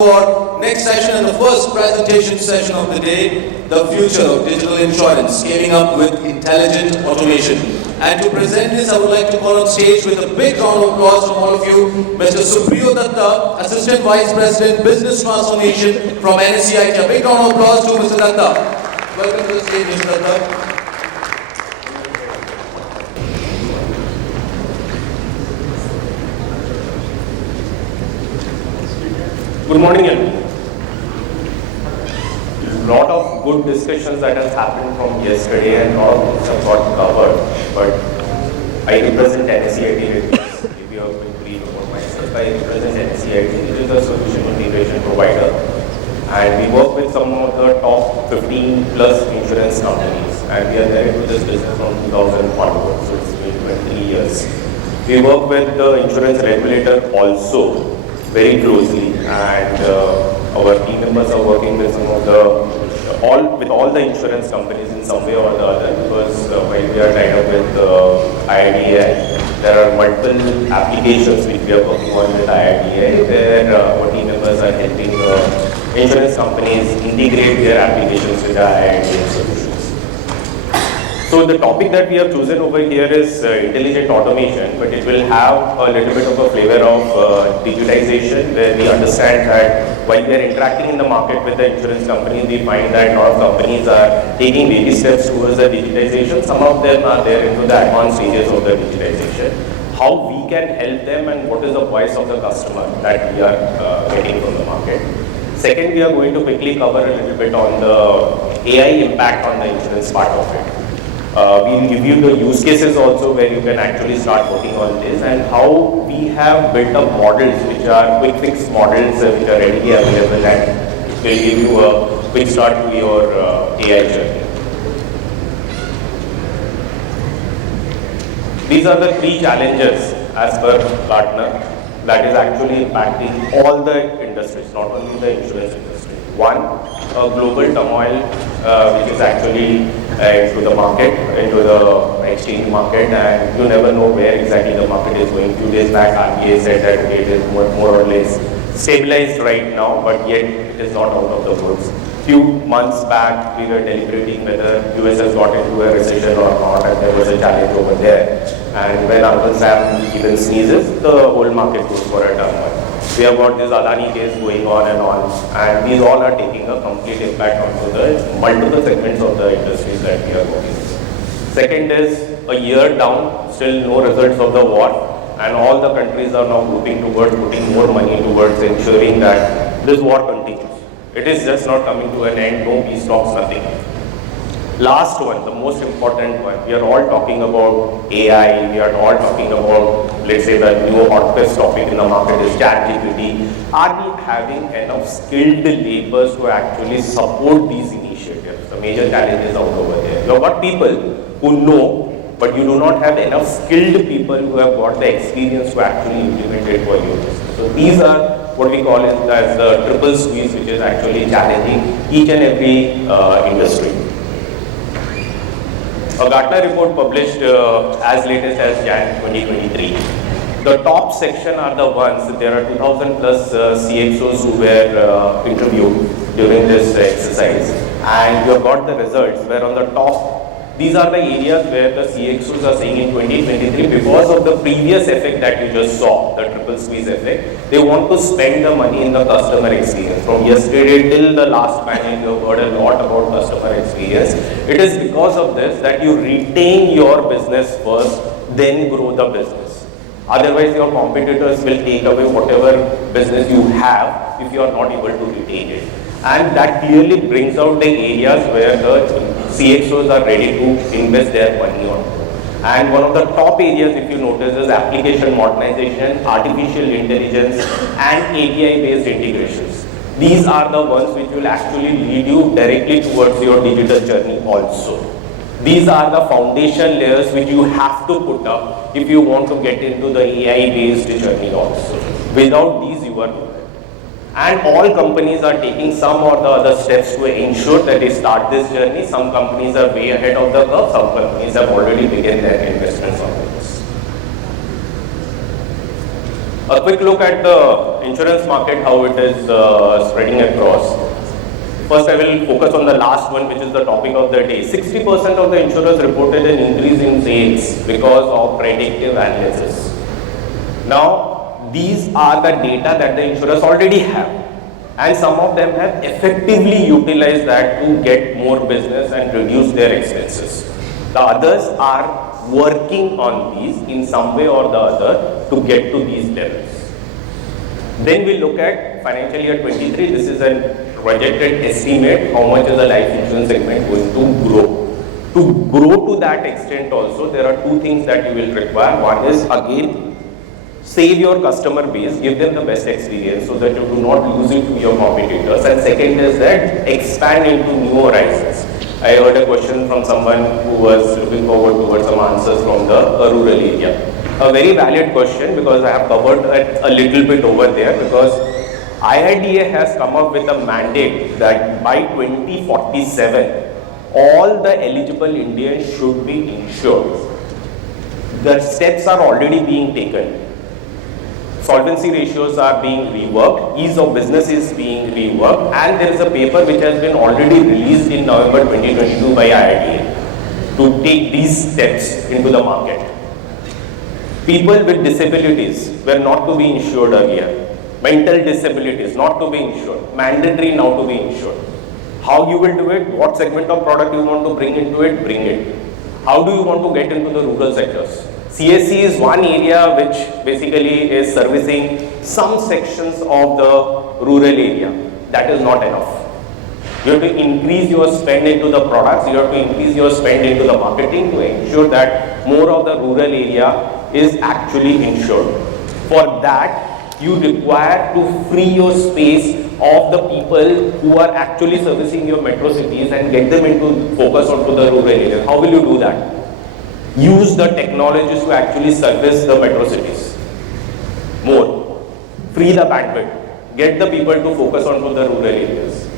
For next session and the first presentation session of the day, the future of digital insurance, scaling up with intelligent automation. And to present this, I would like to call on stage with a big round of applause from all of you, Mr. Supriyo Dutta, Assistant Vice President, Business Transformation from NSEIT. A big round of applause to Mr. Dutta. Welcome to the stage, Mr. Dutta. Good morning, everyone. A lot of good discussions that has happened from yesterday and a lot of things have got covered. But I represent NSEIT. Give you a quick brief about myself. I represent NSEIT, which is a solution integration provider. And we work with some of the top 15 plus insurance companies. And we are there into this business from 2001, so it's been 20 years. We work with the insurance regulator also very closely, and our team members are working with some of the all the insurance companies in some way or the other, because while we are tied up with IRDAI, there are multiple applications which we are working on with IRDAI, where our team members are helping insurance companies integrate their applications with the IRDAI solutions. So the topic that we have chosen over here is intelligent automation, but it will have a little bit of a flavor of digitization, where we understand that while we are interacting in the market with the insurance companies, we find that a lot of companies are taking baby steps towards the digitization. Some of them are there into the advanced stages of the digitization. How we can help them, and what is the voice of the customer that we are getting from the market. Second, we are going to quickly cover a little bit on the AI impact on the insurance part of it. We'll give you the use cases also where you can actually start working on this, and how we have built up models which are quick fix models which are readily available, and will give you a quick start to your AI journey. These are the three challenges as per Gartner that is actually impacting all the industries, not only the insurance industry. One, a global turmoil which is actually into the market, into the exchange market, and you never know where exactly the market is going. Few days back, RBI said that it is more or less stabilized right now, but yet it is not out of the woods. Few months back, we were deliberating whether US has got into a recession or not, and there was a challenge over there. And when Uncle Sam even sneezes, the whole market goes for a turmoil. We have got this Adani case going on, and these all are taking a complete impact onto the multiple segments of the industries that we are working with. Second is, a year down, still no results of the war, and all the countries are now looking towards putting more money towards ensuring that this war continues. It is just not coming to an end, no peace talks, nothing. Last one, the most important one, we are all talking about AI, we are all talking about, let's say, the new hottest topic in the market is ChatGPT. Are we having enough skilled laborers to actually support these initiatives? The major challenge is out over there. You have got people who know, but you do not have enough skilled people who have got the experience to actually implement it for you. So these are what we call as the triple squeeze, which is actually challenging each and every industry. A Gartner report published as latest as Jan 2023. The top section are the ones, there are 2000 plus CXOs who were interviewed during this exercise, and you have got the results where on the top, these are the areas where the CXOs are saying in 2023, because of the previous effect that you just saw, the triple squeeze effect, they want to spend the money in the customer experience. From yesterday till the last panel, you have heard a lot about customer experience. It is because of this that you retain your business first, then grow the business. Otherwise, your competitors will take away whatever business you have if you are not able to retain it. And that clearly brings out the areas where the CXOs are ready to invest their money on. And one of the top areas, if you notice, is application modernization, artificial intelligence, and API-based integrations. These are the ones which will actually lead you directly towards your digital journey also. These are the foundation layers which you have to put up if you want to get into the AI-based journey also. Without these, you are. And all companies are taking some or the other steps to ensure that they start this journey. Some companies are way ahead of the curve, some companies have already begun their investments on this. A quick look at the insurance market, how it is spreading across. First, I will focus on the last one, which is the topic of the day. 60% of the insurers reported an increase in sales because of predictive analysis. Now, these are the data that the insurers already have, and some of them have effectively utilized that to get more business and reduce their expenses. The others are working on these in some way or the other to get to these levels. Then we look at financial year 23. This is a projected estimate how much is the life insurance segment going to grow. To grow to that extent also, there are two things that you will require. One is, again, save your customer base, give them the best experience so that you do not lose it to your competitors. And second is that expand into new horizons. I heard a question from someone who was looking forward towards some answers from the rural area. A very valid question, because I have covered it a little bit over there, because IRDA has come up with a mandate that by 2047, all the eligible Indians should be insured. The steps are already being taken. Solvency ratios are being reworked, ease of business is being reworked, and there is a paper which has been already released in November 2022 by IRDA to take these steps into the market. People with disabilities were not to be insured earlier. Mental disabilities not to be insured. Mandatory now to be insured. How you will do it? What segment of product you want to bring into it? Bring it. How do you want to get into the rural sectors? CSC is one area which basically is servicing some sections of the rural area. That is not enough. You have to increase your spend into the products, you have to increase your spend into the marketing to ensure that more of the rural area is actually insured. For that, you require to free your space of the people who are actually servicing your metro cities and get them into focus onto the rural areas. How will you do that? Use the technologies to actually service the metro cities more. Free the bandwidth. Get the people to focus onto the rural areas.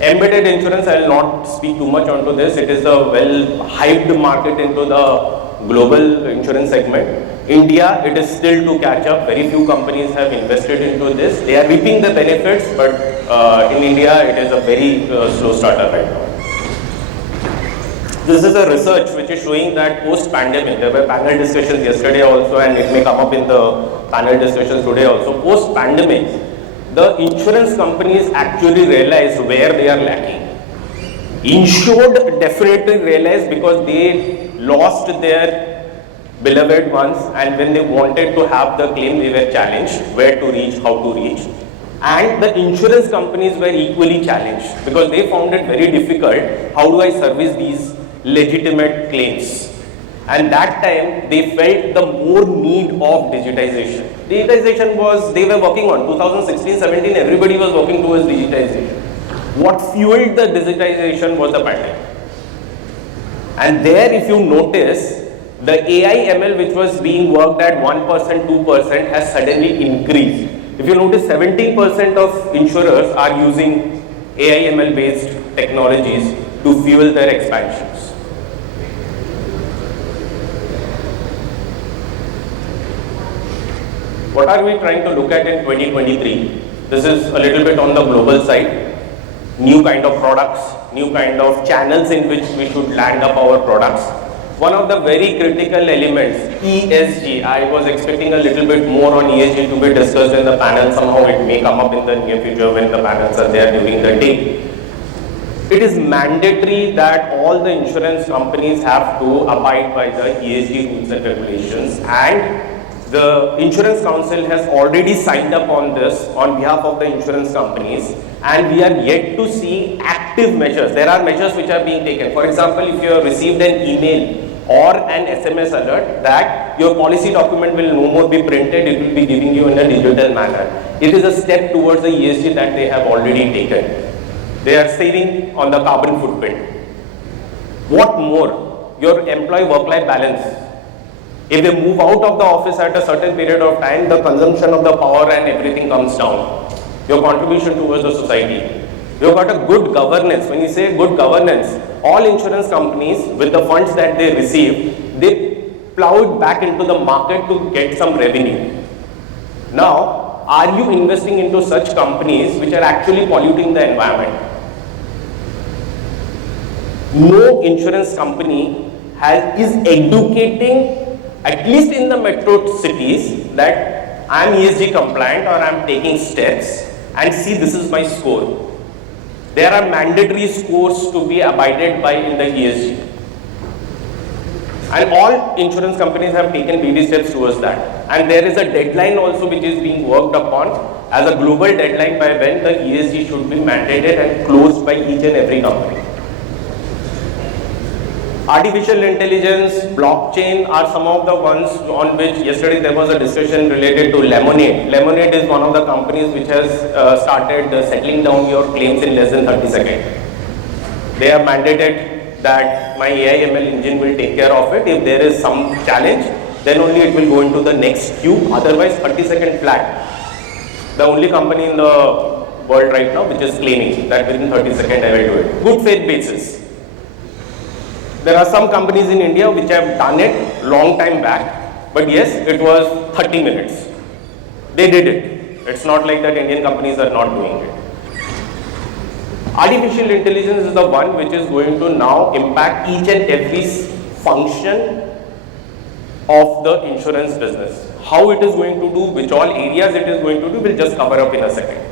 Embedded insurance, I will not speak too much onto this. It is a well-hyped market into the global insurance segment. India, it is still to catch up. Very few companies have invested into this. They are reaping the benefits, but in India, it is a very slow starter right now. This is a research which is showing that post-pandemic, there were panel discussions yesterday also, and it may come up in the panel discussions today also. Post-pandemic, the insurance companies actually realized where they are lacking. Insured definitely realized because they lost their beloved ones, and when they wanted to have the claim, they were challenged where to reach, how to reach. And the insurance companies were equally challenged because they found it very difficult. How do I service these legitimate claims? And that time they felt the more need of digitization. Digitization was, they were working on 2016-17, everybody was working towards digitization. What fueled the digitization was the pandemic. And there, if you notice, the AI ML which was being worked at 1%, 2% has suddenly increased. If you notice, 17% of insurers are using AI ML based technologies to fuel their expansions. What are we trying to look at in 2023? This is a little bit on the global side. New kind of products, new kind of channels in which we should land up our products. One of the very critical elements, ESG. I was expecting a little bit more on ESG to be discussed in the panel. Somehow it may come up in the near future when the panels are there during the day. It is mandatory that all the insurance companies have to abide by the ESG rules and regulations, and the Insurance Council has already signed up on this on behalf of the insurance companies, and we are yet to see active measures. There are measures which are being taken. For example, if you have received an email or an SMS alert that your policy document will no more be printed, it will be giving you in a digital manner. It is a step towards the ESG that they have already taken. They are saving on the carbon footprint. What more? Your employee work-life balance. If they move out of the office at a certain period of time, the consumption of the power and everything comes down. Your contribution towards the society. You've got a good governance. When you say good governance, all insurance companies with the funds that they receive, they plow it back into the market to get some revenue. Now, are you investing into such companies which are actually polluting the environment? No insurance company is educating, at least in the metro cities, that I am ESG compliant or I am taking steps and see this is my score. There are mandatory scores to be abided by in the ESG. And all insurance companies have taken baby steps towards that. And there is a deadline also which is being worked upon as a global deadline by when the ESG should be mandated and closed by each and every company. Artificial intelligence, blockchain are some of the ones on which yesterday there was a discussion related to Lemonade. Lemonade is one of the companies which has started settling down your claims in less than 30 seconds. They have mandated that my AI ML engine will take care of it. If there is some challenge, then only it will go into the next queue. Otherwise, 30-second flat. The only company in the world right now which is claiming that within 30 seconds I will do it. Good faith basis. There are some companies in India which have done it long time back, but yes, it was 30 minutes. They did it. It's not like that Indian companies are not doing it. Artificial intelligence is the one which is going to now impact each and every function of the insurance business. How it is going to do, which all areas it is going to do, we'll just cover up in a second.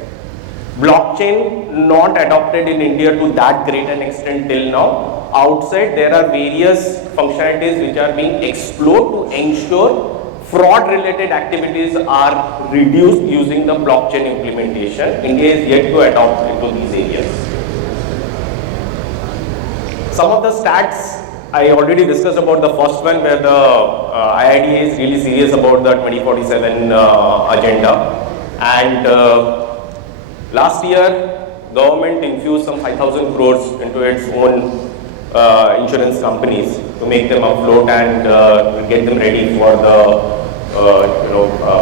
Blockchain not adopted in India to that great an extent till now. Outside there are various functionalities which are being explored to ensure fraud related activities are reduced using the blockchain implementation. India is yet to adopt into these areas. Some of the stats I already discussed about the first one where the IIDA is really serious about the 2047 agenda, and last year government infused some 5,000 crores into its own insurance companies to make them afloat and get them ready for the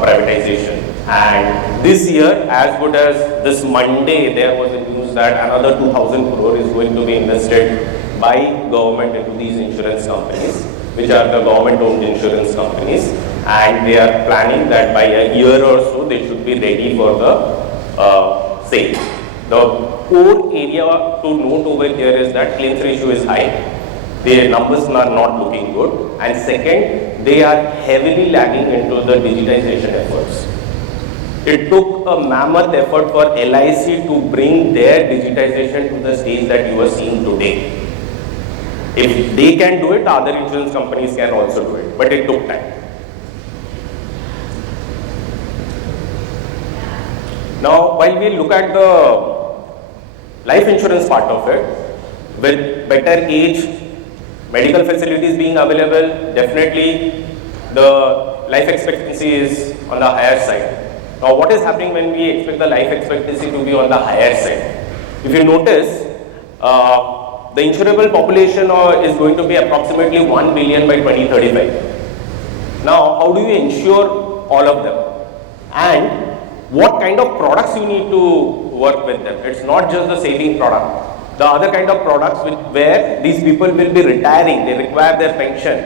privatization. And this year, as good as this Monday, there was a news that another 2,000 crore is going to be invested by government into these insurance companies, which are the government-owned insurance companies, and they are planning that by a year or so they should be ready for the sale. The core area to note over here is that claims ratio is high, their numbers are not looking good, and second, they are heavily lagging into the digitization efforts. It took a mammoth effort for LIC to bring their digitization to the stage that you are seeing today. If they can do it, other insurance companies can also do it, but it took time. Now, while we look at the life insurance part of it, with better age, medical facilities being available, definitely the life expectancy is on the higher side. Now, what is happening when we expect the life expectancy to be on the higher side? If you notice, the insurable population is going to be approximately 1 billion by 2035. Now, how do you insure all of them? And what kind of products you need to work with them? It's not just the saving product. The other kind of products where these people will be retiring, they require their pension.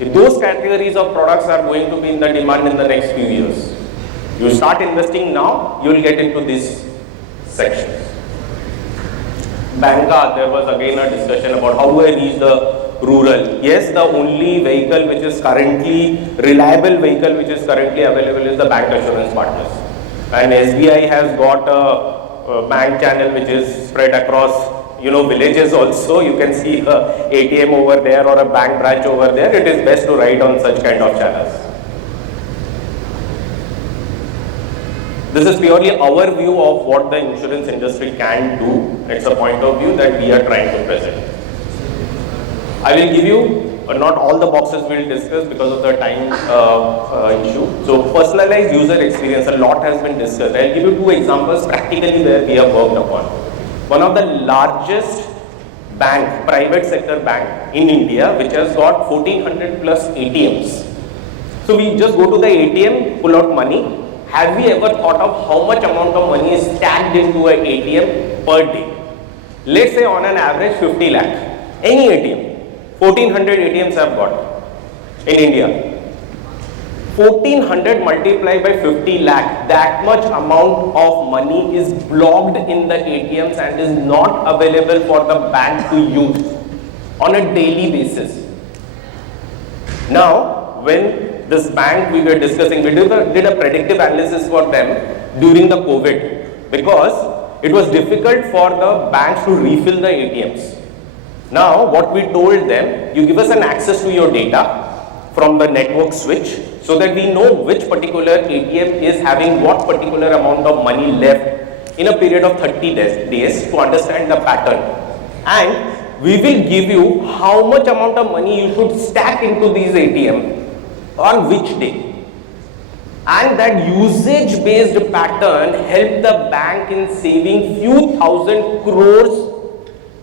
If those categories of products are going to be in the demand in the next few years, you start investing now, you will get into these sections. Banca, there was again a discussion about how do I reach the rural. Yes, the only vehicle which is currently, reliable vehicle which is currently available is the bank assurance partners. And SBI has got a bank channel which is spread across, villages also. You can see a ATM over there or a bank branch over there. It is best to ride on such kind of channels. This is purely our view of what the insurance industry can do. It's a point of view that we are trying to present. I will give you, not all the boxes we will discuss because of the time issue. So personalized user experience, a lot has been discussed. I will give you two examples practically where we have worked upon. One of the largest bank, private sector bank in India, which has got 1400 plus ATMs. So we just go to the ATM, pull out money. Have we ever thought of how much amount of money is tagged into an ATM per day? Let's say on an average 50 lakh. Any ATM. 1400 ATMs have got in India. 1400 multiplied by 50 lakh, that much amount of money is blocked in the ATMs and is not available for the bank to use on a daily basis. Now, when this bank we were discussing, we did a predictive analysis for them during the COVID, because it was difficult for the banks to refill the ATMs. Now, what we told them, you give us an access to your data from the network switch, so that we know which particular ATM is having what particular amount of money left in a period of 30 days to understand the pattern. And we will give you how much amount of money you should stack into these ATM on which day. And that usage based pattern helped the bank in saving few thousand crores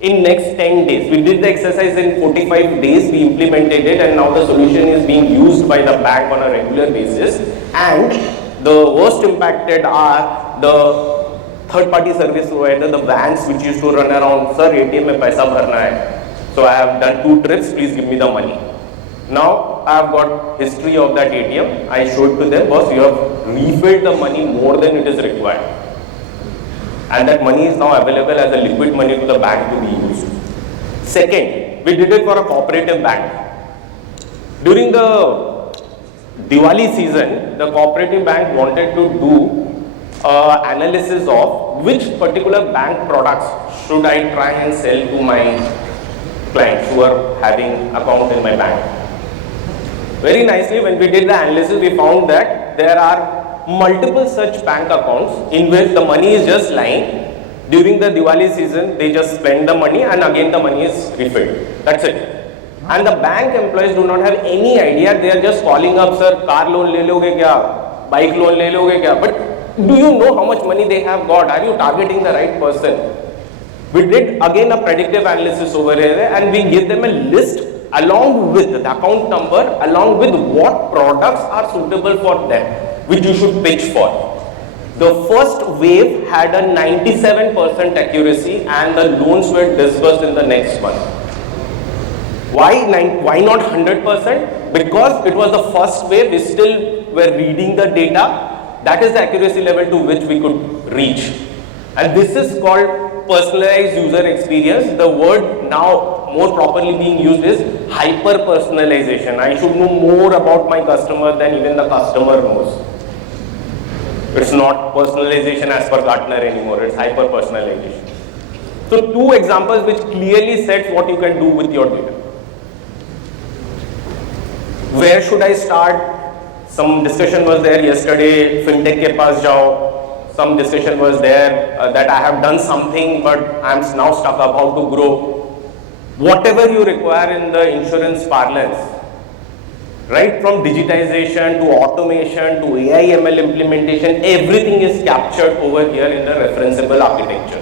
in next 10 days. We did the exercise in 45 days, we implemented it, and now the solution is being used by the bank on a regular basis. And the worst impacted are the third party service provider, the vans which used to run around, sir ATM mein paisa bharna hai, so I have done 2 trips, please give me the money. Now I have got history of that ATM, I showed to them, boss, you have refilled the money more than it is required. And that money is now available as a liquid money to the bank to be used. Second, we did it for a cooperative bank. During the Diwali season, the cooperative bank wanted to do analysis of which particular bank products should I try and sell to my clients who are having account in my bank. Very nicely, when we did the analysis, we found that there are multiple such bank accounts in which the money is just lying. During the Diwali season, they just spend the money and again the money is refilled. That's it. And the bank employees do not have any idea. They are just calling up, sir, car loan le loge kya? Bike loan le loge kya? But do you know how much money they have got? Are you targeting the right person? We did again a predictive analysis over here and we give them a list along with the account number, along with what products are suitable for them, which you should pitch for. The first wave had a 97% accuracy and the loans were disbursed in the next month. Why not 100%? Because it was the first wave, we still were reading the data. That is the accuracy level to which we could reach. And this is called personalized user experience. The word now more properly being used is hyper personalization. I should know more about my customer than even the customer knows. It's not personalization as per Gartner anymore, it's hyper personalization. So 2 examples which clearly sets what you can do with your data. Where should I start? Some discussion was there yesterday, fintech ke paas jao. Some discussion was there that I have done something but I am now stuck up how to grow. Whatever you require in the insurance parlance, right from digitization to automation to AI ML implementation, everything is captured over here in the referenceable architecture.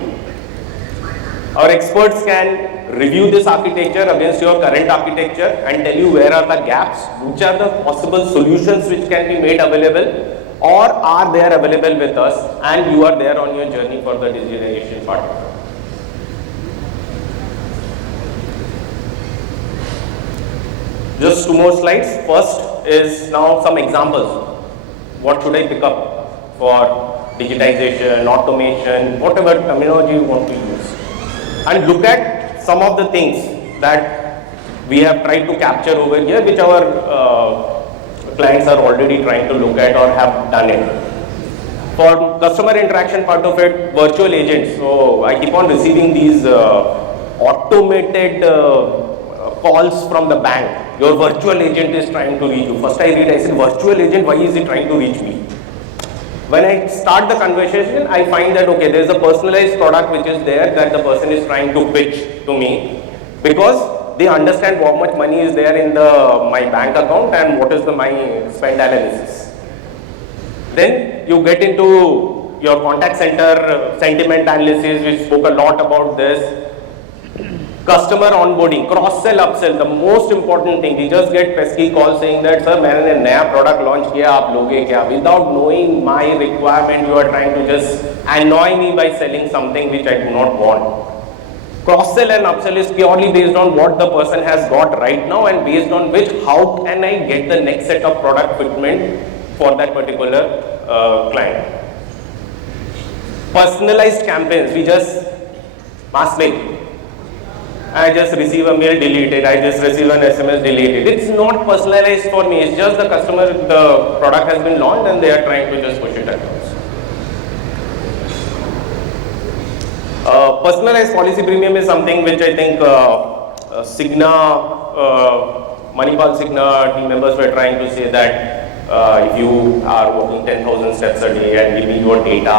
Our experts can review this architecture against your current architecture and tell you where are the gaps, which are the possible solutions which can be made available or are there available with us, and you are there on your journey for the digitization part. Just 2 more slides. First is now some examples. What should I pick up for digitization, automation, whatever terminology you want to use. And look at some of the things that we have tried to capture over here, which our clients are already trying to look at or have done it. For customer interaction part of it, virtual agents. So I keep on receiving these automated calls from the bank. Your virtual agent is trying to reach you. First I read, I said, virtual agent, why is he trying to reach me? When I start the conversation, I find that, okay, there is a personalized product which is there that the person is trying to pitch to me, because they understand how much money is there in my bank account and what is my spend analysis. Then you get into your contact center sentiment analysis, we spoke a lot about this. Customer onboarding, cross-sell, upsell, the most important thing. We just get pesky calls saying that, sir, मैंने नया product launch किया, आप लोगे क्या? Without knowing my requirement, you are trying to just annoy me by selling something which I do not want. Cross-sell and upsell is purely based on what the person has got right now and based on which how can I get the next set of product fitment for that particular client. Personalized campaigns, we just mass mail. I just receive a mail, delete it. I just receive an SMS, delete it. It's not personalized for me. It's just the customer, the product has been launched and they are trying to just push it across. Personalized policy premium is something which I think Manipal Cigna team members were trying to say that if you are walking 10,000 steps a day and give me your data,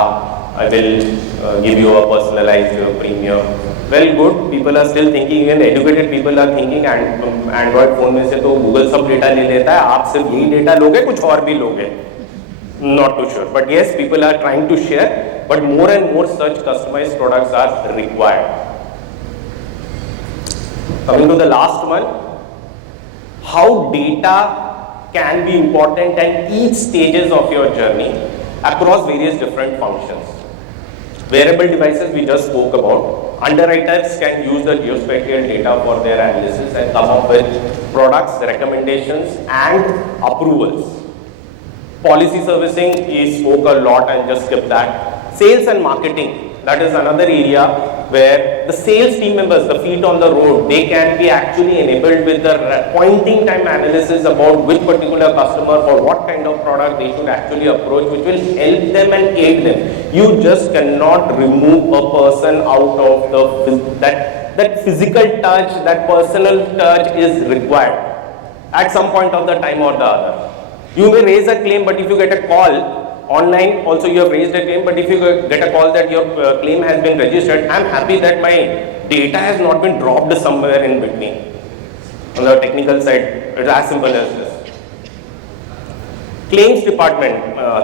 I will give you a personalized premium. Well, good. People are still thinking, even educated people are thinking, and Android phone में से तो Google सब data ले लेता है, आप सिर्फ यही data लोगे, कुछ और भी लोगे. Not too sure, but yes, people are trying to share, but more and more such customized products are required. Coming to the last one, how data can be important at each stages of your journey across various different functions. Wearable devices we just spoke about. Underwriters can use the geospatial data for their analysis and come up with products, recommendations and approvals. Policy servicing, we spoke a lot and just skip that. Sales and marketing, that is another area where the sales team members, the feet on the road, they can be actually enabled with the pointing time analysis about which particular customer for what kind of product they should actually approach, which will help them and aid them. You just cannot remove a person out of that physical touch, that personal touch is required at some point of the time or the other. You may raise a claim, but if you get a call online, also you have raised a claim, but if you get a call that your claim has been registered, I'm happy that my data has not been dropped somewhere in between. On the technical side, it's as simple as this. Claims department,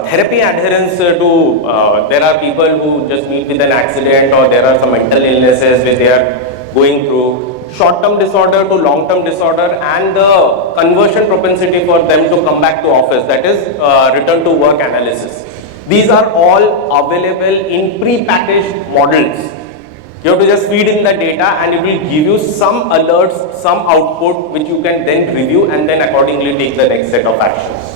therapy adherence to, there are people who just meet with an accident or there are some mental illnesses which they are going through. Short-term disorder to long-term disorder and the conversion propensity for them to come back to office, that is return to work analysis. These are all available in pre-packaged models. You have to just feed in the data and it will give you some alerts, some output which you can then review and then accordingly take the next set of actions.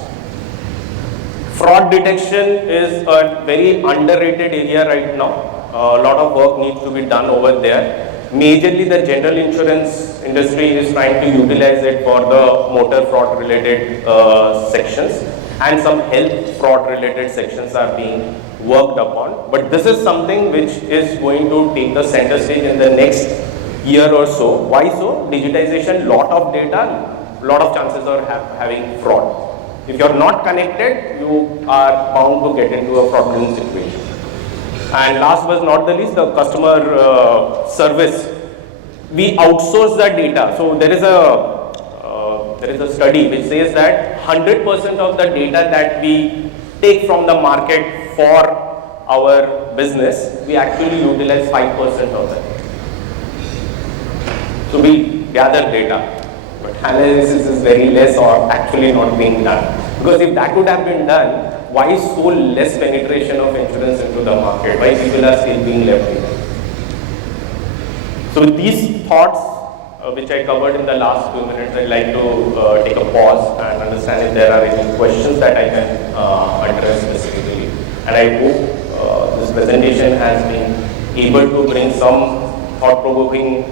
Fraud detection is a very underrated area right now. A lot of work needs to be done over there. Majorly the general insurance industry is trying to utilize it for the motor fraud related sections and some health fraud related sections are being worked upon. But this is something which is going to take the center stage in the next year or so. Why so? Digitization, lot of data, lot of chances are having fraud. If you are not connected, you are bound to get into a fraudulent situation. And last but not the least, the customer service. We outsource the data. So there is a study which says that 100% of the data that we take from the market for our business, we actually utilize 5% of that. So we gather data, but analysis is very less or actually not being done. Because if that would have been done, why so less penetration of insurance into the market? Why people are still being left behind? So with these thoughts, which I covered in the last few minutes, I'd like to take a pause and understand if there are any questions that I can address specifically. And I hope this presentation has been able to bring some thought-provoking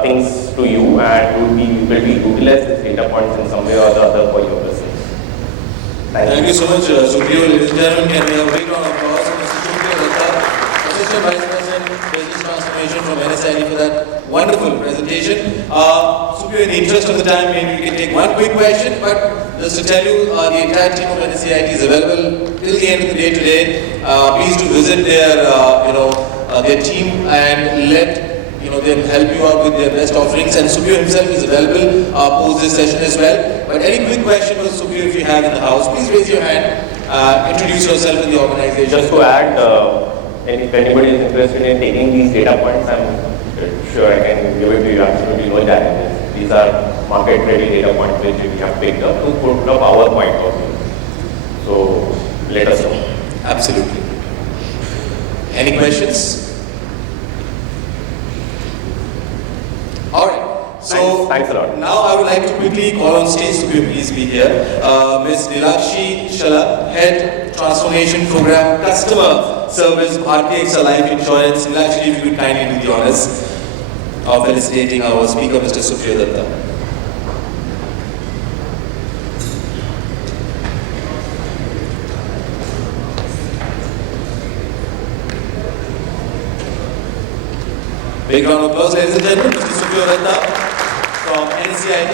things to you and you will be utilize these data points in some way or the other for your business. Thank you so much, Supriyo. Ladies and gentlemen, can we have a big round of applause for Mr. Supriyo Dutta, Assistant Vice President, Business Transformation from NSEIT for that wonderful presentation. Supriyo, in the interest of the time, maybe we can take one quick question, but just to tell you, the entire team of NSEIT is available till the end of the day today. Please do visit their team and let them help you out with their best offerings, and Supriyo himself is available post this session as well. But any quick question for Supriyo if you have in the house, please raise your hand, introduce yourself in the organization. Just to add, if anybody is interested in taking these data points, I'm sure I can give it to you, absolutely no challenges. These are market ready data points which we have picked up to put up our point of view. So let us know. Absolutely. Any questions? So thanks a lot. Now I would like to quickly call on stage, Supriyo, please be here. Ms. Nilakshi Shala, Head Transformation Program Customer Service, Bharti AXA Life Insurance. Nilakshi, if you could kindly do the honors of felicitating our speaker, Mr. Supriyo Dutta. Big round of applause, ladies and gentlemen. Mr. Supriyo Dutta from NSEIT.